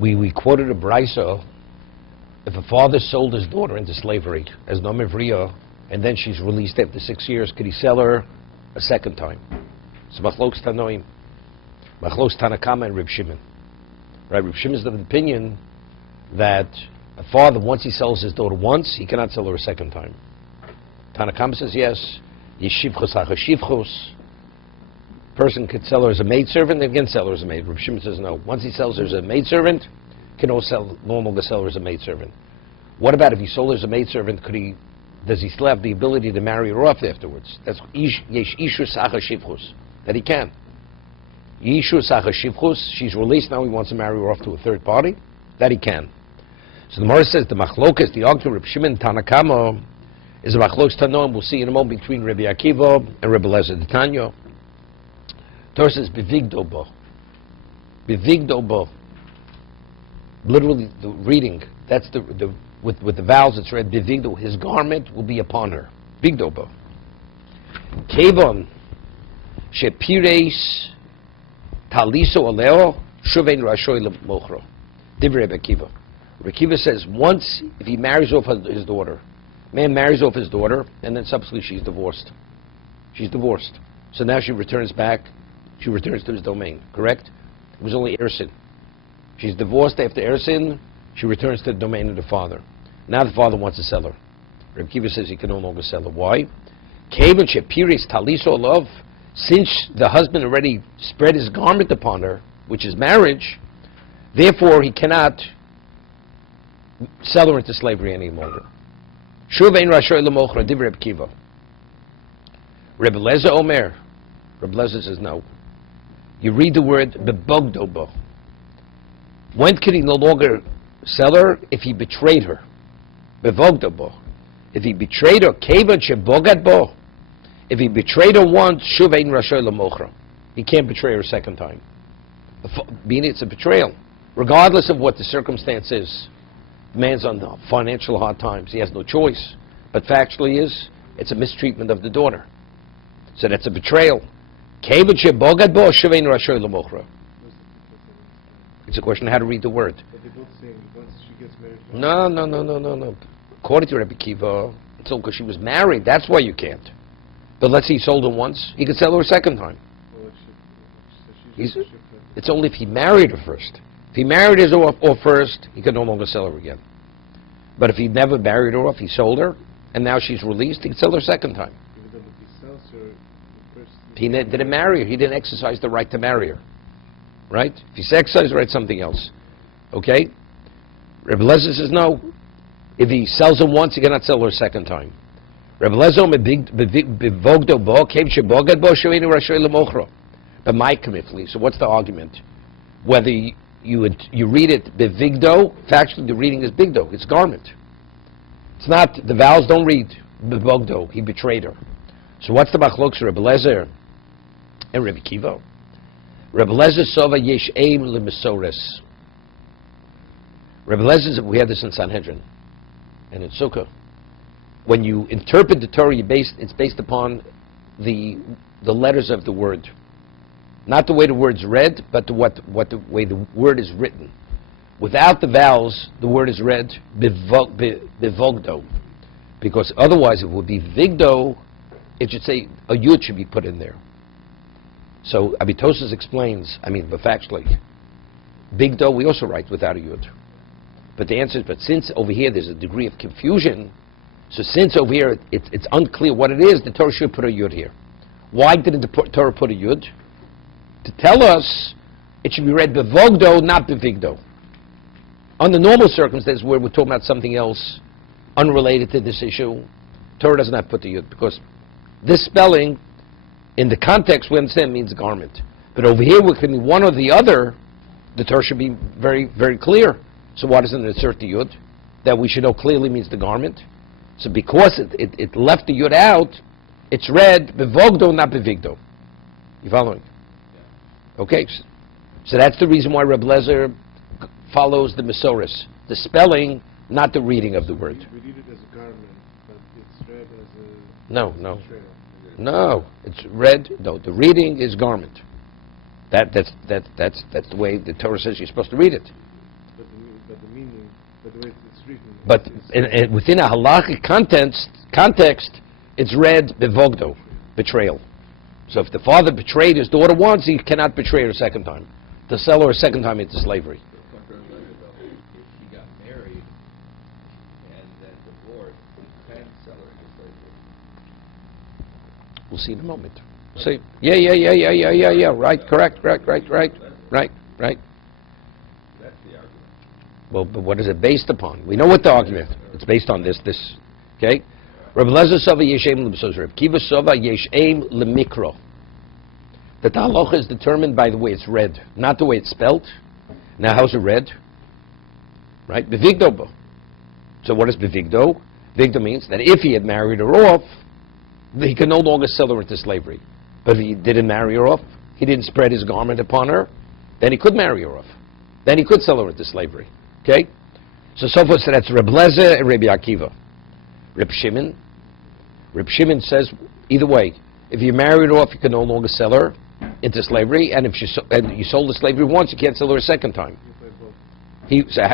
We quoted a brisa. If a father sold his daughter into slavery as nomivriya, and then she's released after 6 years, could he sell her a second time? It's machlokes tanoim, machlokes Tanakama and Reb Shimon. Right, Reb Shimon is of the opinion that a father, once he sells his daughter once, he cannot sell her a second time. Tanakama says yes. Yeshivchos hachashivchos. Person could sell her as a maidservant, and again sell her as a maid. Reb Shimon says no. Once he sells her as a maidservant, can also no longer sell her as a maidservant. What about if he sold her as a maidservant? Does he still have the ability to marry her off afterwards? That's yesh ishur hachashivchos. That he can. Yishur hachashivchos. She's released now. He wants to marry her off to a third party. That he can. So the Gemara says the machlokas, the argument of Reb Shimon Tanakama, is a machlokas tanoim. We'll see in a moment between Rabbi Akiva and Rabbi Lezer the Tanya. Torah says bevigdo bo. Bevigdo bo. Literally the reading. That's the with the vowels it's read bevigdo. His garment will be upon her. Bigdo bo. Kevon shepires taliso aleo shuvein rashoy lemochro. Divrei Rabbi Akiva. Rabbi Akiva says once if he marries off his daughter, man marries off his daughter, and then subsequently she's divorced. She's divorced. So now she returns back. She returns to his domain. Correct? It was only Ersin. She's divorced after Ersin. She returns to the domain of the father. Now the father wants to sell her. Rabbi Akiva says he can no longer sell her. Why? Kevin shepiris taliso love. Since the husband already spread his garment upon her, which is marriage, therefore he cannot sell her into slavery any longer. Shuv ein rashoy lemochra div Reb Kiva. Reb Lezer Omer. Reb Lezer says no. You read the word bebogdo bo. When could he no longer sell her? If he betrayed her. Bevogdo bo. If he betrayed her, kevan shebogad bo. If he betrayed her once, shuv ein rashoy lemochra. He can't betray her a second time. Meaning it's a betrayal. Regardless of what the circumstance is. The man's on financial hard times. He has no choice. But factually it's a mistreatment of the daughter. So that's a betrayal. It's a question of how to read the word. But they both say once she gets married. No. According to Rabbi Kiva, it's all because she was married. That's why you can't. But let's say he sold her once. He could sell her a second time. It's only if he married her first. If he married her off first, he could no longer sell her again. But if he never married her off, he sold her, and now she's released, he could sell her a second time. Even though if he sells her, the first He didn't marry her. He didn't exercise the right to marry her. Right? If he exercised the right, something else. Okay? Rebbe Lezer says no. If he sells her once, he cannot sell her a second time. Rebbe Lezer bevogdo bo came shebogad bo shoinu rashoy lemochro. But my commitment. So what's the argument? Whether you read it bevigdo, factually the reading is bigdo. It's garment. It's not, the vowels don't read bevogdo. He betrayed her. So what's the machlokes Rebbe Lezer and Rebbe Kiva? Rebbe Lezer sova yesh aim lemesores. Rebbe Lezer, we had this in Sanhedrin and in Sukkah. When you interpret the Torah, it's based upon the letters of the word. Not the way the word's read, but the way the word is written. Without the vowels, the word is read bivogdo. Because otherwise it would be vigdo, it should say a yud should be put in there. So Abitosis explains, but factually, bigdo we also write without a yud. But the answer is, but since over here there's a degree of confusion, so since over here it's unclear what it is, the Torah should put a yud here. Why didn't the Torah put a yud? To tell us it should be read bevogdo, not bevigdo. Under normal circumstances where we're talking about something else unrelated to this issue, Torah does not put the yud, because this spelling, in the context we understand, means garment. But over here, we can be one or the other. The Torah should be very, very clear. So why doesn't it insert the yud? That we should know clearly means the garment. So because it left the yud out, it's read bevogdo, not bevigdo. You following? Okay. So that's the reason why Reb Lezer follows the Mesoris. The spelling, not the reading of the word. We read it as a garment, but it's read as a... No, it's read. No, the reading is garment. That's the way the Torah says you're supposed to read it. But the way it's written. But it's- within a halachic context, it's read bevogdo, betrayal. So if the father betrayed his daughter once, he cannot betray her a second time. To sell her a second time into slavery. If she got married and then divorced, he can sell her into slavery. We'll see in a moment. See? Yeah. Right, correct. Right. That's the argument. Well, but what is it based upon? We know what the argument. It's based on this. Okay? Rabbi Lezer Sova Yeshem L'B'Sos. Rabbi Kiva Sova Yeshem L'Mikro. That the halacha is determined by the way it's read, not the way it's spelled. Now, how's it read? Right? Bevigdo bo. So what is bevigdo? Bevigdo means that if he had married her off, he could no longer sell her into slavery. But if he didn't marry her off, he didn't spread his garment upon her, then he could marry her off. Then he could sell her into slavery. Okay? So far, so that's Reb Lezer and Rabbi Akiva. Reb Shimon says, either way, if you married her off, you can no longer sell her into slavery, and if you sold the slavery once, you can't sell her a second time.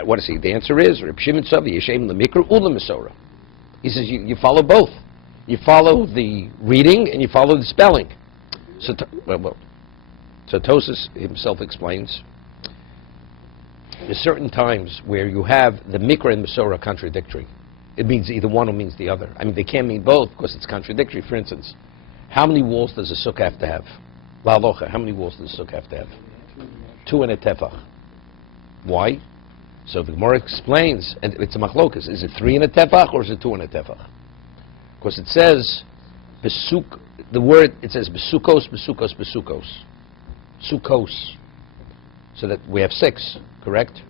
What is he? The answer is, Reb Shimon Sav Yeshem L'Mikra Ula Mesora. He says you follow both. You follow the reading and you follow the spelling. So Tosas himself explains, there's certain times where you have the Mikra and Mesora contradictory. It means either one or means the other. I mean, they can't mean both because it's contradictory. For instance, how many walls does a sukkah have to have? La Alocha, how many walls does a sukkah have to have? 2 and a tefach. Why? So the Gemara explains, and it's a machlokas, is it 3 and a tefach or is it 2 and a tefach? Because it says, it says besukos. Sukos. So that we have 6, correct?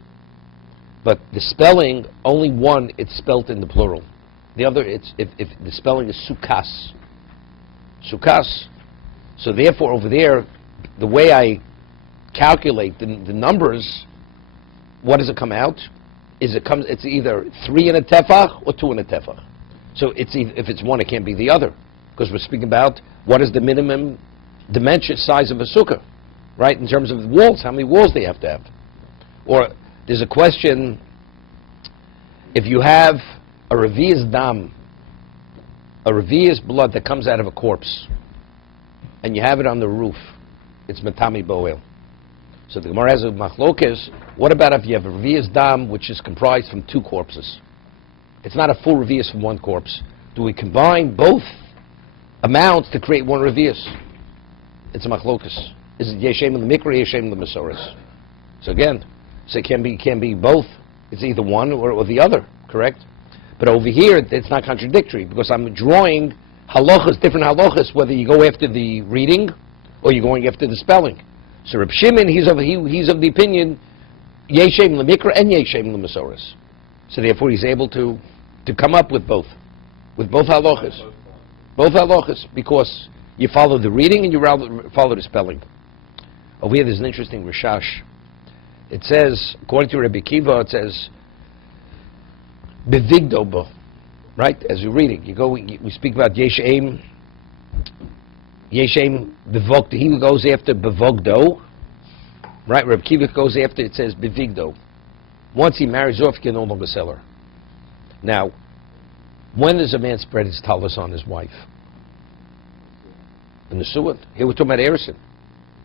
But the spelling, only one, it's spelt in the plural. The other, if the spelling is sukas. Sukas. So therefore, over there, the way I calculate the numbers, what does it come out? It's either 3 in a tefach or 2 in a tefach. So if it's one, it can't be the other, because we're speaking about what is the minimum dimension size of a sukkah, right? In terms of walls, how many walls they have to have? Or there's a question: if you have a revi'as dam, a revi'as blood that comes out of a corpse, and you have it on the roof, it's matami boel. So the Gemara has a machlokes. What about if you have a revi'as dam which is comprised from 2 corpses? It's not a full revi'as from 1 corpse. Do we combine both amounts to create 1 revi'as? It's a machlokes. Is it yeshem l'mikra, yeshem l'mesoras? So again, so it can be both. It's either one or the other, correct? But over here, it's not contradictory because I'm drawing halachas, different halachas, whether you go after the reading or you're going after the spelling. So Reb Shimon, he's of the opinion yeshem l'mikra and yeshem l'mesoras. So therefore, he's able to come up with both halachas, because you follow the reading and you follow the spelling. Over here, there's an interesting rishash. It says, according to Rabbi Kiva, it says bevigdo bo, right? As you're reading, we speak about yeshem bevogdo. He goes after bevogdo, right? Rabbi Kiva goes after, it says bevigdo. Once he marries off, he can no longer sell her. Now, when does a man spread his talus on his wife? In the suin. Here we're talking about ersin,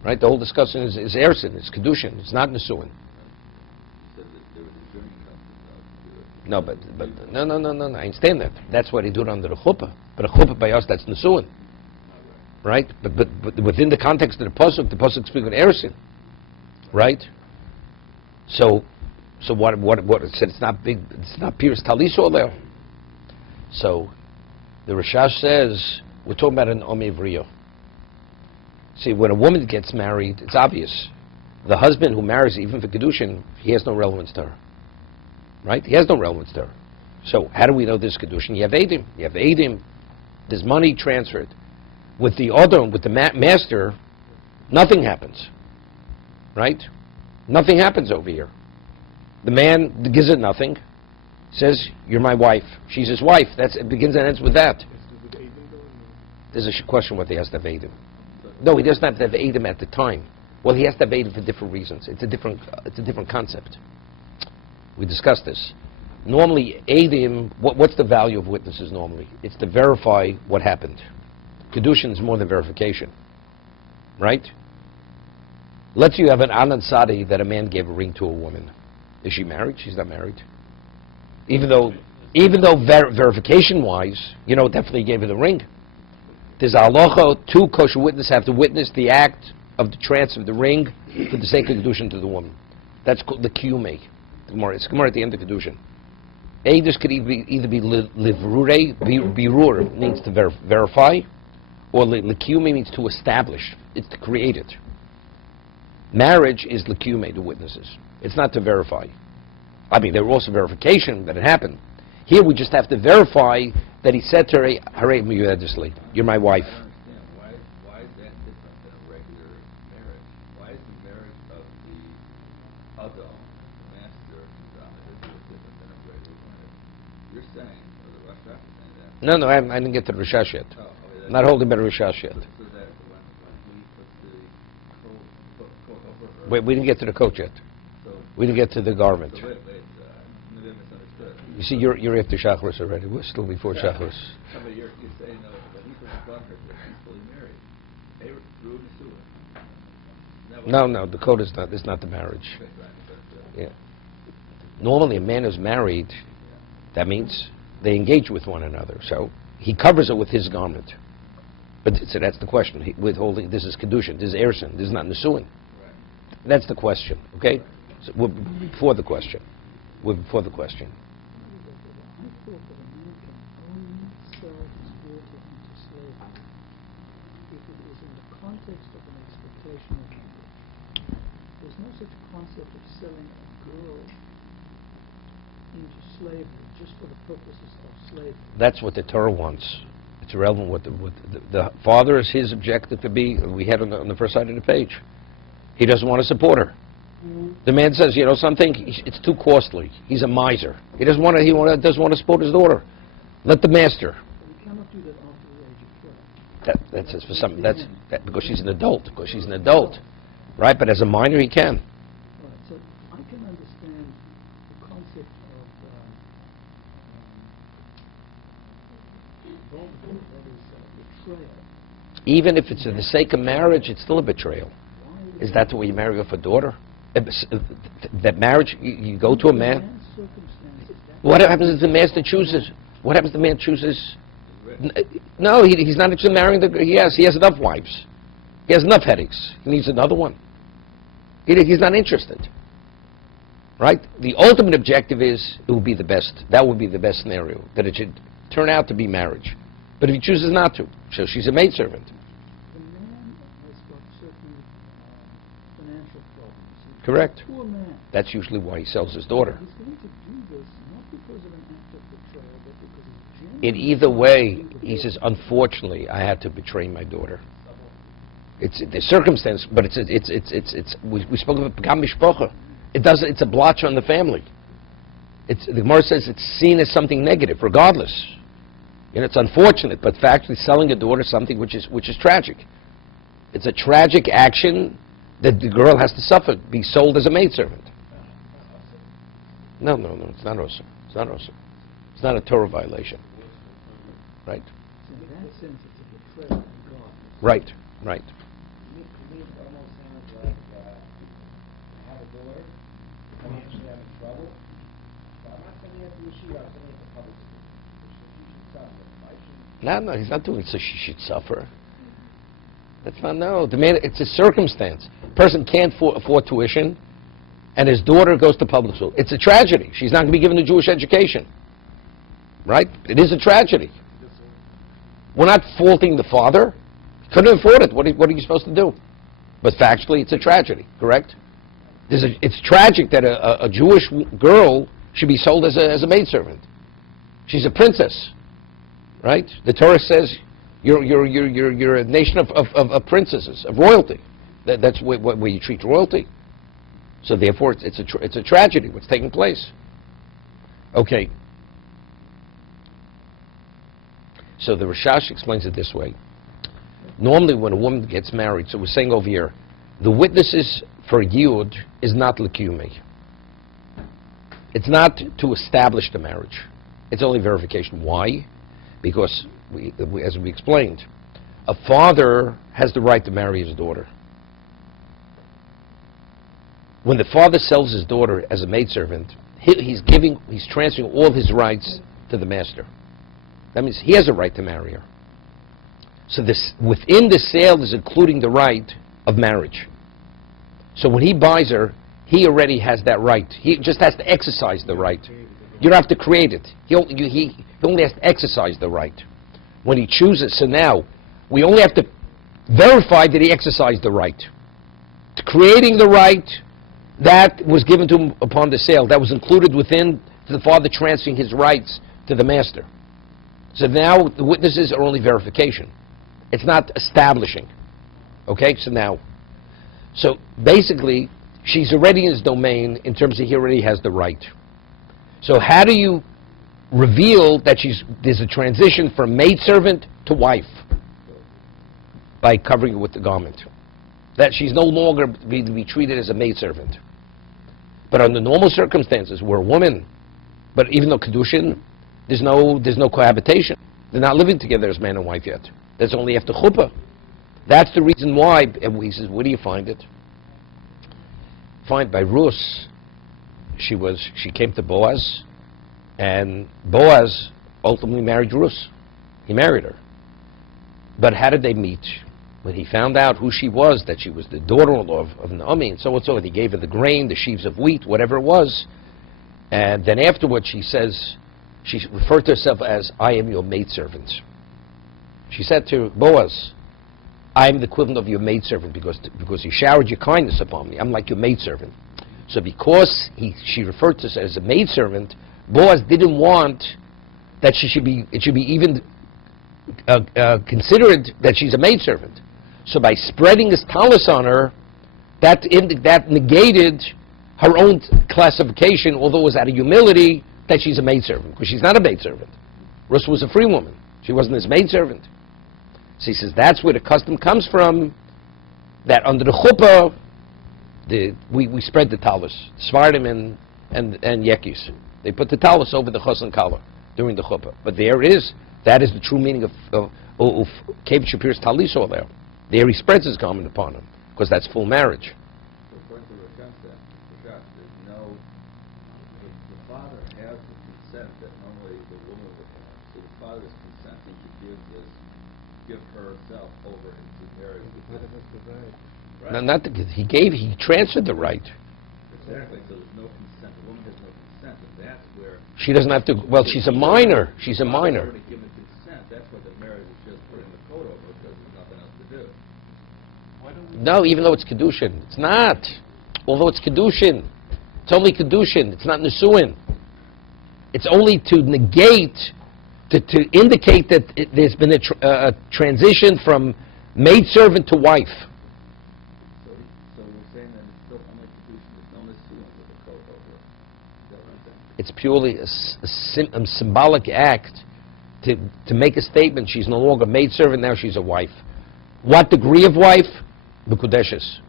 right? The whole discussion is ersin, it's kiddushin, it's not nesuin. No, but no. I understand that. That's why they do it under the chuppah. But a chuppah by us, that's nesuin, right? But within the context of the pasuk speaks of ersin, right? So what it said, it's not big, it's not pierced taliso there. So the Rashash says we're talking about an omivriyo. See, when a woman gets married, it's obvious. The husband who marries, even for kiddushin, he has no relevance to her, right? He has no relevance to her. So how do we know this kiddushin? You have edim. There's money transferred. With the odom, with the master, nothing happens, right? Nothing happens over here. The man gives it nothing, says, "You're my wife." She's his wife. It begins and ends with that. There's a question whether he has to have edim. No, he doesn't have to have edim at the time. Well, he has to have edim for different reasons. It's a different concept. We discussed this. Normally, Eidim, what's the value of witnesses normally? It's to verify what happened. Kiddushin is more than verification, right? Let's say you have an Anand Sadi that a man gave a ring to a woman. Is she married? She's not married. Even though verification-wise, definitely gave her the ring. There's a halacha, two kosher witnesses have to witness the act of the transfer of the ring for the sake of kiddushin to the woman. That's called the kiyumei. It's Gemara at the end of kiddushin. This could either be livrure, birur means to verify, or likiyumei means to establish. It's to create it. Marriage is likiyumei, the witnesses. It's not to verify. I mean, there was also verification that it happened. Here we just have to verify that he said to her, "Hare miyuedisli, you're my wife." I don't understand. Why is that different than a regular marriage? Why is the marriage of the Adam, the master, different than a regular marriage? You're saying, or the Rosh Hashanah is saying that. No, I didn't get to the Rishash yet. Oh, okay, I'm not holding by the Rishash yet. So that when he puts the coat over her. Wait, we didn't get to the coat yet. So, We didn't get to the garment. maybe I misunderstood. You see, you're after Shacharis already. We're still before Shacharis. No, but you're saying that when he puts the garment, that he's fully married. They were through the No, the coat is not the marriage. Right, but, Yeah. Normally, a man who's married, that means they engage with one another. So he covers it with his garment. But so that's the question. Withholding. This is kedushin. This is ersin. This is not nesuin. right. That's the question. Okay. So we're before the question. We're before the question. I thought that a man can only sell his daughter into slavery if it is in the context of an expectation of marriage. There's no such concept of selling a girl into slavery just for the purposes of slavery. That's what the Torah wants. It's irrelevant what the father is his objective to be. We had on the first side of the page. He doesn't want to support her. The man says, something. It's too costly. He's a miser. He doesn't want to. Doesn't want to support his daughter. Let the master. But we cannot do that after the age of 12. That's just for something. That's because she's an adult. Because she's an adult, right? But as a minor, he can. Right, so I can understand the concept of betrayal. Even if it's for the sake of marriage, it's still a betrayal. Why Is that the way you marry her for daughter? That marriage, you go to a man. man's circumstances, that What happens if the master chooses? What happens if the man chooses? No, he's not interested in marrying the. He has enough wives. He has enough headaches. He needs another one. He's not interested. Right? The ultimate objective is it will be the best. That would be the best scenario. That it should turn out to be marriage. But if he chooses not to, so she's a maidservant. the man has got certain financial problems. Correct. Poor man. That's usually why he sells his daughter. He's going to do this not because of an act of betrayal, but because he's In genuinely either way, trying to he do says, unfortunately, I had to betray my daughter. It's the circumstance, but we spoke of a pagam mishpacha. It's a blotch on the family. The Gemara says it's seen as something negative, regardless. It's unfortunate, but factually selling a daughter is something which is tragic. It's a tragic action that the girl has to suffer, be sold as a maidservant. No, it's not osur. It's not osur. It's not a Torah violation. Right? So in that sense, it's a betrayal of God. Right. To me, it almost sounds like I have a daughter, financially I'm in trouble, but I'm not sending her to yeshiva, I'm sending her to public school. She should suffer. Why should No, he's not doing it so she should suffer. That's not, no. The man, it's a circumstance. Person can't afford tuition, and his daughter goes to public school. It's a tragedy. She's not going to be given a Jewish education. Right? It is a tragedy. We're not faulting the father. He couldn't afford it. What are you supposed to do? But factually, it's a tragedy, correct? It's tragic that a Jewish girl should be sold as a maidservant. She's a princess, right? The Torah says you're a nation of princesses, of royalty. That's where you treat royalty. So therefore, it's a tragedy what's taking place. Okay. So the Rashash explains it this way. Normally, when a woman gets married, so we're saying over here, the witnesses for Yud is not L'kiyumei. It's not to establish the marriage. It's only verification. Why? Because, as we explained, a father has the right to marry his daughter. When the father sells his daughter as a maidservant, he's transferring all his rights to the master. That means he has a right to marry her. So within the sale is including the right of marriage. So when he buys her, he already has that right. He just has to exercise the right. You don't have to create it. He only has to exercise the right. When he chooses, so now, we only have to verify that he exercised the right. Creating the right, that was given to him upon the sale. That was included within the father transferring his rights to the master. So now the witnesses are only verification. It's not establishing. Okay, so basically, she's already in his domain in terms of he already has the right. So how do you reveal that there's a transition from maidservant to wife? By covering it with the garment. That she's no longer to be treated as a maidservant. But under normal circumstances, we're a woman. But even though kiddushin, there's no cohabitation. They're not living together as man and wife yet. That's only after chuppah. That's the reason why, and he says, where do you find it? Find by Rus, she came to Boaz, and Boaz ultimately married Rus. He married her. But how did they meet? When he found out who she was, that she was the daughter-in-law of Naomi, and so and so, and he gave her the grain, the sheaves of wheat, whatever it was. And then afterwards she says, she referred to herself as, I am your maidservant. She said to Boaz, I am the equivalent of your maidservant because you showered your kindness upon me. I'm like your maidservant. So because she referred to herself as a maidservant, Boaz didn't want that it should be even considered that she's a maidservant. So by spreading his talus on her, that negated her own classification, although it was out of humility, that she's a maidservant, because she's not a maidservant. Rus was a free woman. She wasn't his maidservant. So he says that's where the custom comes from, that under the chuppah, we spread the talus, Svardim and Yekis. They put the talus over the chos and kala during the chuppah. But that is the true meaning of Kevin Shapir's talis over there. There he spreads his garment upon him, because that's full marriage. So according to Rashash, there's no, the father has the consent that normally the woman would have. So the father is consenting to give herself over into marriage. Right? No, he transferred the right. Exactly, so there's no consent. The woman has no consent, and that's where... She doesn't have to, well, she's a minor. She's a minor. Already given consent, that's why the marriage is just putting the coat over because there's nothing else to do. No, even though it's kiddushin. It's not. Although it's kiddushin. It's only kiddushin. It's not nesuin. It's only to negate, to indicate that there's been a transition from maidservant to wife. So we're saying that it's still only kiddushin. There's no nesuin with the coat over it. Is that what I'm saying? It's purely a symbolic act to make a statement. She's no longer maidservant, now she's a wife. What degree of wife? B'kudeshes.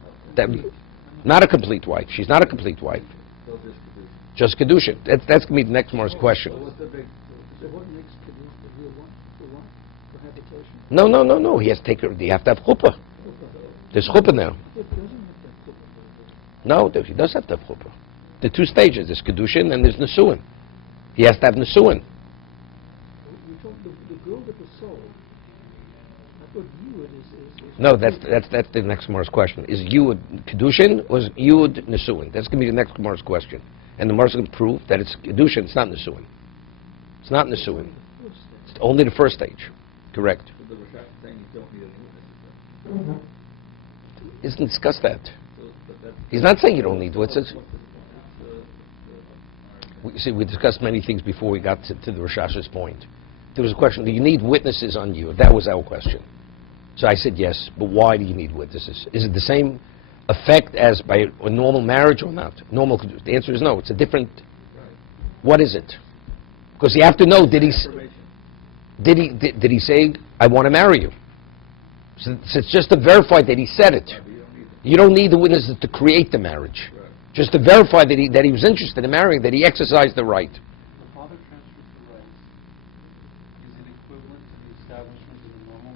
Not a complete wife. She's not a complete wife. So kiddushin. Just kedushin. That's going to be the next Gemara's question. So what's the big... So what makes kedushin the real one? The one? Cohabitation? No. He has to take her. You have to have chuppah. There's chuppah now. It doesn't have that chuppah. No, he does have to have chuppah. The two stages. There's kedushin and there's nesuin. He has to have nesuin. You told the girl that was sold. I thought you is No, that's the next Gemara's question. Is Yud Kedushin or is Yud Nesuin? That's going to be the next Gemara's question. And the Gemara's going to prove that it's Kedushin, it's not Nesuin. It's not Nesuin. It's only the first stage. Correct. So the Rashash is saying you don't need any witnesses. He doesn't discuss that. So, but that's... He's not saying you don't need witnesses. What's the See, we discussed many things before we got to the Rashash's point. There was a question, do you need witnesses on you? That was our question. So I said yes, but why do you need witnesses? Is it the same effect as by a normal marriage or not? The answer is no. It's a different... What is it? Because you have to know, did he say, I want to marry you? So it's just to verify that he said it. You don't need the witnesses to create the marriage. Just to verify that he was interested in marrying, that he exercised the right. The father transfers the rights. Is it equivalent to the establishment of a normal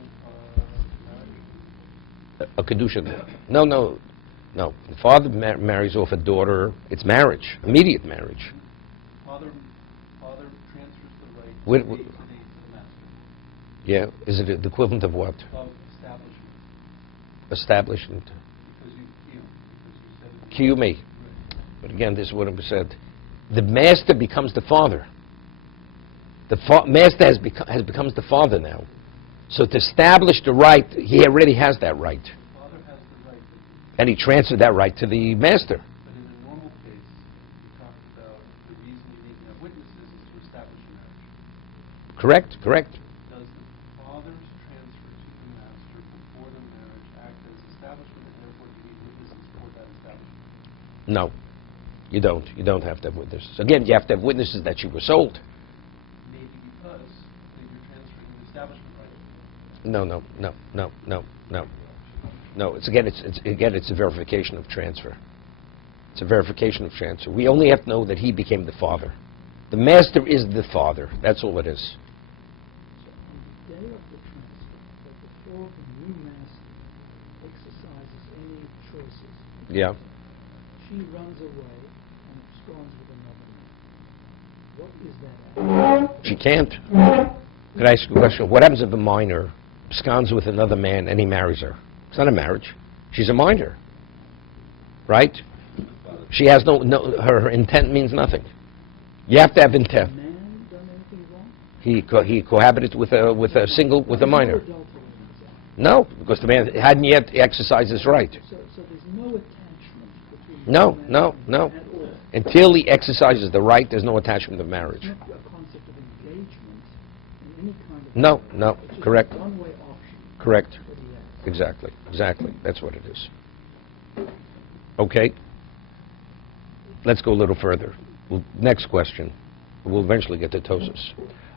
marriage? A kiddushin. No. The father marries off a daughter. It's marriage, immediate marriage. Father transfers the right Wait, to the master. Yeah, is it the equivalent of what? Of establishment. Establishment. Because you said it. Kiyumi. Right. But again, this is what was said. The master becomes the father. The master becomes the father now. So to establish the right, he already has that right. The father has the right to, And he transferred that right to the master. but in a normal case, you talked about the reason you need to have witnesses is to establish a marriage. Correct. Does the father's transfer to the master before the marriage act as establishment, and therefore you need witnesses for that establishment? No, you don't. You don't have to have witnesses. Again, you have to have witnesses that you were sold. Maybe because you're transferring the establishment right. No. It's a verification of transfer. It's a verification of transfer. We only have to know that he became the father. The master is the father. That's all it is. So on the day of the transfer, but before the new master exercises any choices, Yeah. she runs away and absconds with another man. What is that act? She can't. Could I ask you a question? What happens if a minor absconds with another man and he marries her? It's not a marriage. She's a minor. Right? She has her intent means nothing. You have to have intent. Has the man done anything wrong? He cohabited with a minor. Adultery in his act. No, because the man hadn't yet exercised his right. So there's no attachment between No. the man at all. Until he exercises the right, there's no attachment of marriage. It's not a concept of engagement in any kind of No, way. no, It's just correct. a one-way option Correct. for the act. Exactly. That's what it is. Okay. Let's go a little further. Next question. We'll eventually get to Tosus.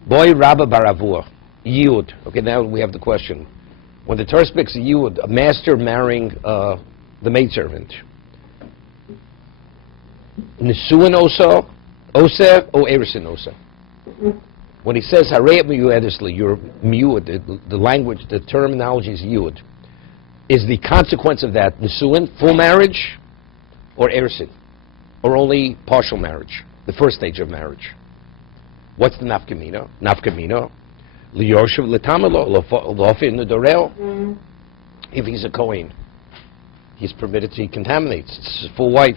Boy Rabba Baravua, Yud. Okay, now we have the question. When the Torah speaks of Yud, a master marrying the maidservant, Nisuin Osa, Osa, or Erisin Osa? When he says Harei Miyuedisli, your Miyud, the language, the terminology is Yud. Is the consequence of that Nisuin, full marriage, or Erisin? Or only partial marriage, the first stage of marriage? What's the nafkamina? Nafkamina, liyoshev letamelo lofin nedoreo. If he's a Kohen, he's permitted to, he contaminates. It's his full wife.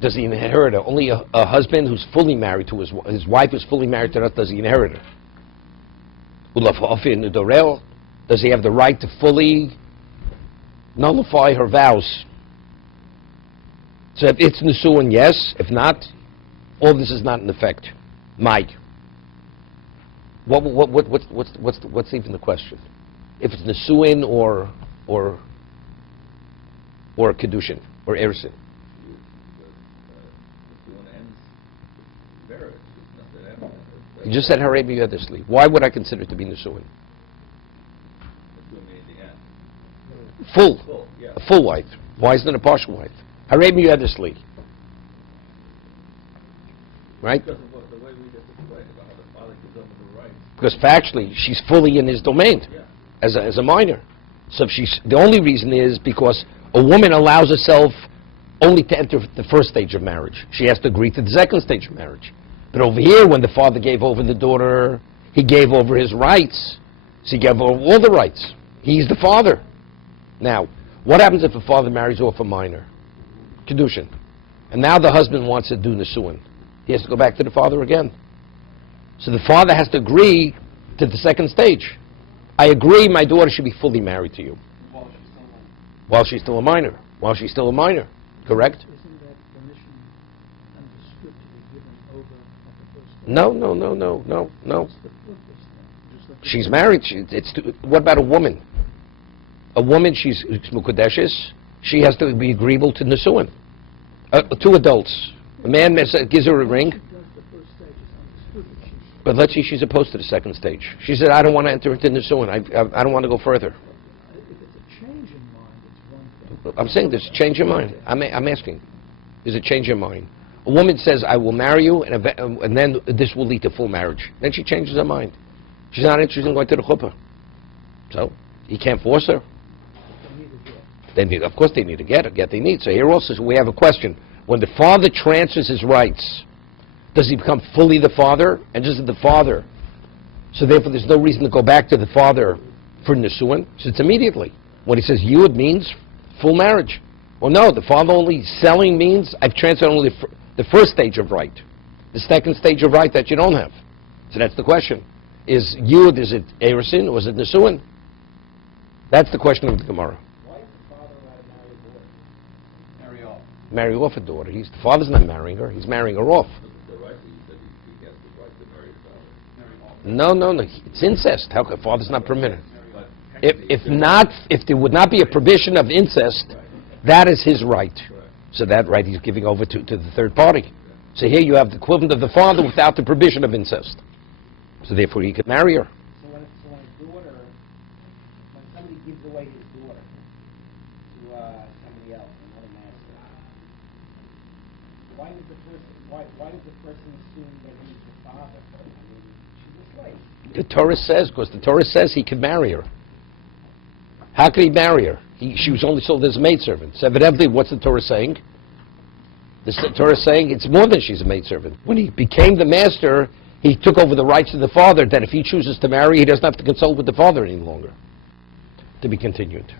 Does he inherit her? Only a husband who's fully married to his wife who's fully married to her, does he inherit her? Ulafofin nedoreo. Does he have the right to fully nullify her vows? So if it's Nisuin, yes. If not, all this is not in effect. Mike, what's even the question? If it's Nisuin or kiddushin or Erisin? Marriage. It's not that evident. You just said Harei Miyuedisli. Why would I consider it to be Nisuin? Full. Yeah. A full wife. Why isn't it a partial wife? Harei Miyuedisli. Right? Because of the way we just explained about how the father gives over the rights. Because factually, she's fully in his domain Yeah. as a minor. So if the only reason is because a woman allows herself only to enter the first stage of marriage. She has to agree to the second stage of marriage. But over here, when the father gave over the daughter, he gave over his rights. So he gave over all the rights. He's the father. Now, what happens if a father marries off a minor? Kiddushin. And now the husband wants to do Nisuin. He has to go back to the father again. So the father has to agree to the second stage. I agree my daughter should be fully married to you. While she's still alive. While she's still a minor. Correct? Isn't that permission understood to be given over at the first stage? No. What's the purpose then? Just like She's married. What about a woman? A woman, she's Mukadeshes. She has to be agreeable to Nisuin. Two adults. A man gives her a ring, She does the first stage is understood that she's but let's say she's opposed to the second stage. She said, I don't want to enter into Nisuin. I don't want to go further. if it's a change in mind, it's one thing. I'm saying this, change your mind. I'm asking. is a change of mind. A woman says, I will marry you, and then this will lead to full marriage. Then she changes her mind. She's not interested in going to the chuppah. So, he can't force her. Of course they need a get they need. So here also we have a question. When the father transfers his rights, does he become fully the father? And just the father. So therefore there's no reason to go back to the father for Nisuin. So it's immediately. When he says Yud means full marriage. Well, no, the father only selling means I've transferred only the first stage of right. The second stage of right that you don't have. So that's the question. Is Yud, is it Eresin or is it Nisuin? That's the question of the Gemara. Why is the father allowed to marry a daughter? Marry off. Marry off a daughter. The father's not marrying her. He's marrying her off. So rightly you said he has the right to marry his daughter. Marry off. No. It's incest. How could father's not permitted? Marry off. But If there would not be a prohibition of incest, that is his right. So that right he's giving over to the third party. So here you have the equivalent of the father without the prohibition of incest. So therefore he could marry her. So when a daughter, when somebody gives away his daughter to somebody else, another master, why does the person assume that he's the father? I mean, she's a slave. The Torah says he could marry her. How could he marry her? She was only sold as a maidservant. So evidently, what's the Torah saying? The Torah is saying it's more than she's a maidservant. When he became the master, he took over the rights of the father, that if he chooses to marry, he doesn't have to consult with the father any longer. To be continued.